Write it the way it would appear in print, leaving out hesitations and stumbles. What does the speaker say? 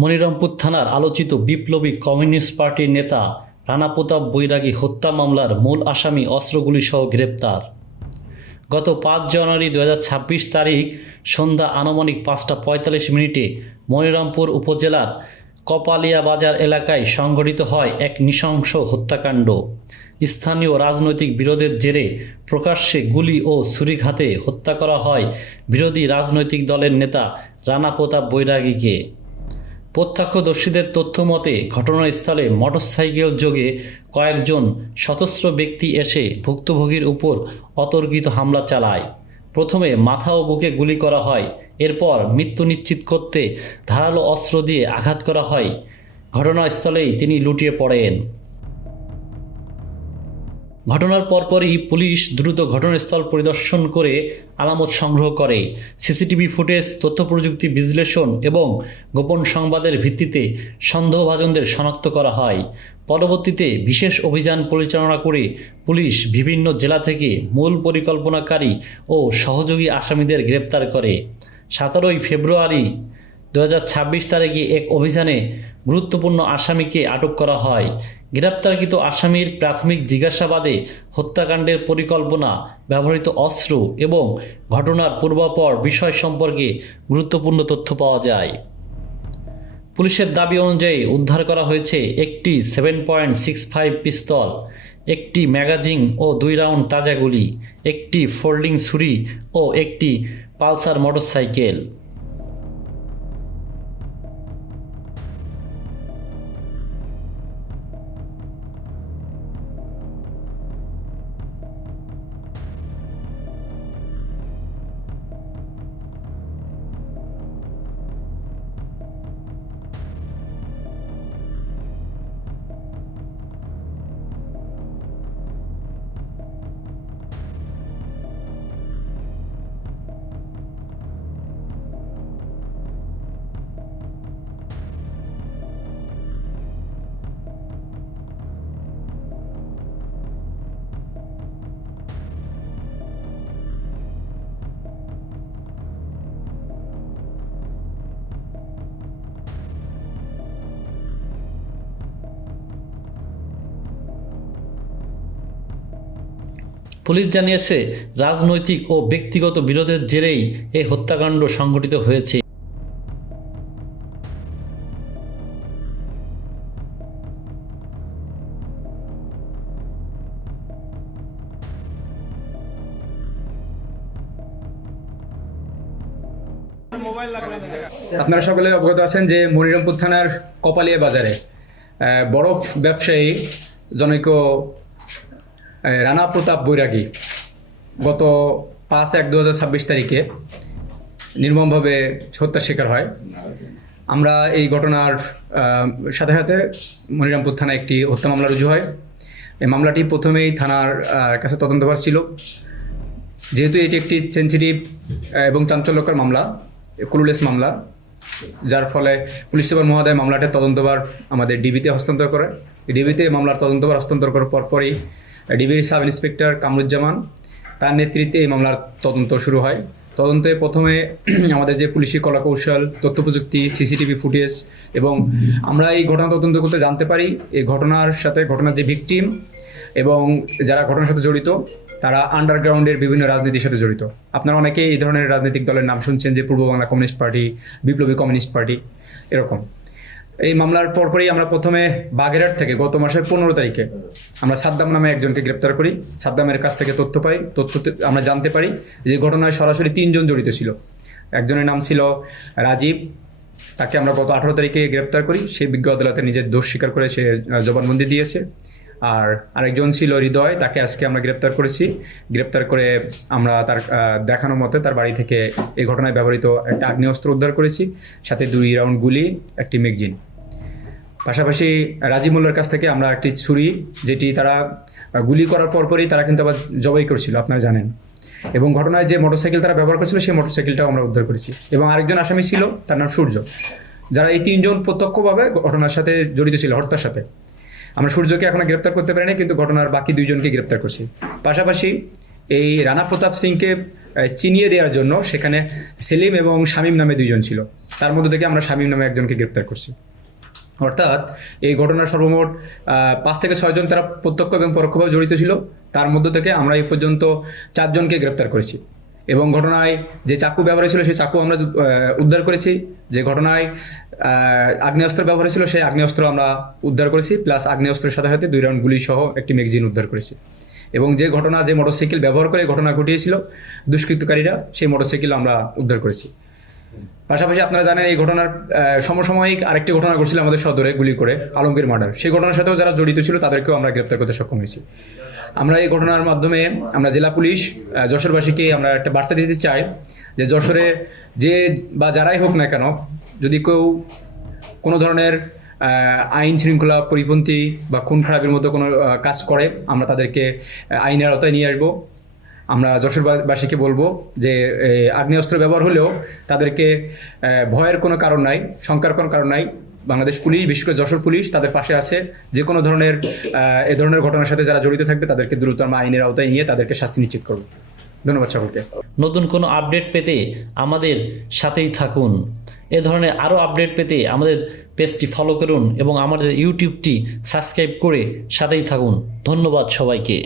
মনিরামপুর থানার আলোচিত বিপ্লবী কমিউনিস্ট পার্টির নেতা রানা প্রতাপ বৈরাগী হত্যা মামলার মূল আসামি অস্ত্রগুলিসহ গ্রেপ্তার। গত ৫ জানুয়ারি ২০২৬ তারিখ সন্ধ্যা আনুমানিক ৫টা ৪৫ মনিরামপুর উপজেলার কপালিয়া বাজার এলাকায় সংঘটিত হয় এক নৃশংস হত্যাকাণ্ড। স্থানীয় রাজনৈতিক বিরোধের জেরে প্রকাশ্যে গুলি ও ছুরিঘাতে হত্যা করা হয় বিরোধী রাজনৈতিক দলের নেতা রানা প্রতাপ বৈরাগীকে। প্রত্যক্ষদর্শীদের তথ্য মতে ঘটনাস্থলে মোটরসাইকেল যোগে কয়েকজন সশস্ত্র ব্যক্তি এসে ভুক্তভোগীর উপর অতর্কিত হামলা চালায়। প্রথমে মাথা ও বুকে গুলি করা হয়, এরপর মৃত্যু নিশ্চিত করতে ধারালো অস্ত্র দিয়ে আঘাত করা হয়। ঘটনাস্থলেই তিনি লুটিয়ে পড়েন। ঘটনার পরপরই পুলিশ দ্রুত ঘটনাস্থল পরিদর্শন করে আলামত সংগ্রহ করে। সিসিটিভি ফুটেজ, তথ্য প্রযুক্তি বিশ্লেষণ এবং গোপন সংবাদের ভিত্তিতে সন্দেহভাজনদের শনাক্ত করা হয়। পরবর্তীতে বিশেষ অভিযান পরিচালনা করে পুলিশ বিভিন্ন জেলা থেকে মূল পরিকল্পনাকারী ও সহযোগী আসামিদের গ্রেপ্তার করে। ১৭ ফেব্রুয়ারি ২০২৬ তারিখে এক অভিযানে গুরুত্বপূর্ণ আসামিকে আটক করা হয়। গ্রেপ্তারকৃত আসামির প্রাথমিক জিজ্ঞাসাবাদে হত্যাকাণ্ডের পরিকল্পনা, ব্যবহৃত অস্ত্র এবং ঘটনার পূর্বাপর বিষয় সম্পর্কে গুরুত্বপূর্ণ তথ্য পাওয়া যায়। পুলিশের দাবি অনুযায়ী উদ্ধার করা হয়েছে একটি 7.65 পিস্তল, একটি ম্যাগাজিন ও 2 রাউন্ড তাজা গুলি, একটি ফোল্ডিং ছুরি ও একটি পালসার মোটরসাইকেল। পুলিশ জানিয়েছে, রাজনৈতিক ও ব্যক্তিগত বিরোধের জেরেই এই হত্যাকাণ্ড সংঘটিত হয়েছে। আপনারা সকলে অবগত আছেন যে মনিরামপুর থানার কপালিয়া বাজারে বরফ ব্যবসায়ী জনৈক রানা প্রতাপ বৈরাগী গত ৫/১/২০২৬ তারিখে নির্মমভাবে হত্যার শিকার হয়। আমরা এই ঘটনার সাথে সাথে মনিরামপুর থানায় একটি হত্যা মামলা রুজু হয়। এই মামলাটি প্রথমেই থানার কাছে তদন্তভার ছিল। যেহেতু এটি একটি সেন্সিটিভ এবং চাঞ্চল্যকর মামলা, ক্লুলেস মামলা, যার ফলে পুলিশ সুপার মহোদয় মামলাটির তদন্তভার আমাদের ডিবিতে হস্তান্তর করে। ডিবিতে মামলার তদন্তভার হস্তান্তর করার পরপরই ডিবির সাব ইন্সপেক্টর কামরুজ্জামান তার নেতৃত্বে এই মামলার তদন্ত শুরু হয়। তদন্তে প্রথমে আমাদের যে পুলিশি কলাকৌশল, তথ্য প্রযুক্তি, সিসিটিভি ফুটেজ এবং আমরা এই ঘটনা তদন্ত করতে জানতে পারি এই ঘটনার যে ভিকটিম এবং যারা ঘটনার সাথে জড়িত তারা আন্ডারগ্রাউন্ডের বিভিন্ন রাজনীতির সাথে জড়িত। আপনারা অনেকেই এই ধরনের রাজনৈতিক দলের নাম শুনছেন, যে পূর্ব বাংলা কমিউনিস্ট পার্টি, বিপ্লবী কমিউনিস্ট পার্টি, এরকম। এই মামলার পরপরই আমরা প্রথমে বাগেরহাট থেকে গত মাসের 15 তারিখে আমরা সাদ্দাম নামে একজনকে গ্রেপ্তার করি। সাদ্দামের কাছ থেকে তথ্য আমরা জানতে পারি যে ঘটনায় সরাসরি 3 জন জড়িত ছিল। একজনের নাম ছিল রাজীব, তাকে আমরা গত 18 তারিখে গ্রেপ্তার করি। সে বিজ্ঞ আদালতে নিজের দোষ স্বীকার করে সে জবানবন্দি দিয়েছে। আর আরেকজন ছিল হৃদয়, তাকে আজকে আমরা গ্রেপ্তার করেছি। গ্রেপ্তার করে আমরা তার দেখানো মতে তার বাড়ি থেকে এই ঘটনায় ব্যবহৃত একটা আগ্নেয়াস্ত্র উদ্ধার করেছি, সাথে 2 রাউন্ড গুলি, একটি ম্যাগাজিন। পাশাপাশি রাজীব মোল্লার কাছ থেকে আমরা একটি ছুরি, যেটি তারা গুলি করার পরপরই তারা কিন্তু আবার জবাই করেছিল, আপনারা জানেন। এবং ঘটনায় যে মোটরসাইকেল তারা ব্যবহার করেছিল সেই মোটরসাইকেলটাও আমরা উদ্ধার করেছি। এবং আরেকজন আসামি ছিল, তার নাম সূর্য, যারা এই 3 জন প্রত্যক্ষভাবে ঘটনার সাথে জড়িত ছিল, হত্যার সাথে। আমরা সূর্যকে এখনো গ্রেপ্তার করতে পারিনি, কিন্তু ঘটনার বাকি 2 জনকে গ্রেপ্তার করছি। পাশাপাশি এই রানা প্রতাপ সিংকে চিনিয়ে দেওয়ার জন্য সেখানে সেলিম এবং শামীম নামে দুইজন ছিল। তার মধ্যে থেকে আমরা শামীম নামে একজনকে গ্রেপ্তার করছি। অর্থাৎ এই ঘটনার সর্বমোট 5 থেকে 6 জন তারা প্রত্যক্ষ এবং পরোক্ষভাবে জড়িত ছিল। তার মধ্য থেকে আমরা এই পর্যন্ত 4 জনকে গ্রেপ্তার করেছি এবং ঘটনায় যে চাকু ব্যবহার ছিল সেই চাকু আমরা উদ্ধার করেছি। যে ঘটনায় আগ্নেয়াস্ত্র ব্যবহার ছিল সেই আগ্নেয়াস্ত্র আমরা উদ্ধার করেছি, প্লাস আগ্নেয়াস্ত্রের সাথে সাথে 2 রাউন্ড গুলি সহ একটি ম্যাগাজিন উদ্ধার করেছি। এবং যে মোটরসাইকেল ব্যবহার করে ঘটনা ঘটিয়েছিল দুষ্কৃতকারীরা, সেই মোটরসাইকেল আমরা উদ্ধার করেছি। পাশাপাশি আপনারা জানেন এই ঘটনার সমসাময়িক আরেকটি ঘটনা ঘটছিল আমাদের সদরে গুলি করে, আলমগীর মার্ডার। সেই ঘটনার সাথেও যারা জড়িত ছিল তাদেরকেও আমরা গ্রেপ্তার করতে সক্ষম হয়েছি। আমরা এই ঘটনার মাধ্যমে আমরা জেলা পুলিশ যশোরবাসীকে আমরা একটা বার্তা দিতে চাই যে যশোরে যে বা যারাই হোক না কেন, যদি কেউ কোনো ধরনের আইন শৃঙ্খলা পরিপন্থী বা খুন খারাপের মতো কোনো কাজ করে, আমরা তাদেরকে আইনের আওতায় নিয়ে আসবো। আমরা যশোরবাসীকে বলবো যে আগ্নেয়াস্ত্র ব্যবহার হলেও তাদেরকে ভয়ের কোনো কারণ নাই, শঙ্কার কোনো কারণ নাই। বাংলাদেশ পুলিশ, বিশেষ করে যশোর পুলিশ তাদের পাশে আছে। যে কোনো ধরনের এ ধরনের ঘটনার সাথে যারা জড়িত থাকবে তাদেরকে দ্রুত আমরা আইনের আওতায় নিয়ে তাদেরকে শাস্তি নিশ্চিত করব। ধন্যবাদ সকলকে। নতুন কোনো আপডেট পেতে আমাদের সাথেই থাকুন। এ ধরনের আরও আপডেট পেতে আমাদের পেজটি ফলো করুন এবং আমাদের ইউটিউবটি সাবস্ক্রাইব করে সাথেই থাকুন। ধন্যবাদ সবাইকে।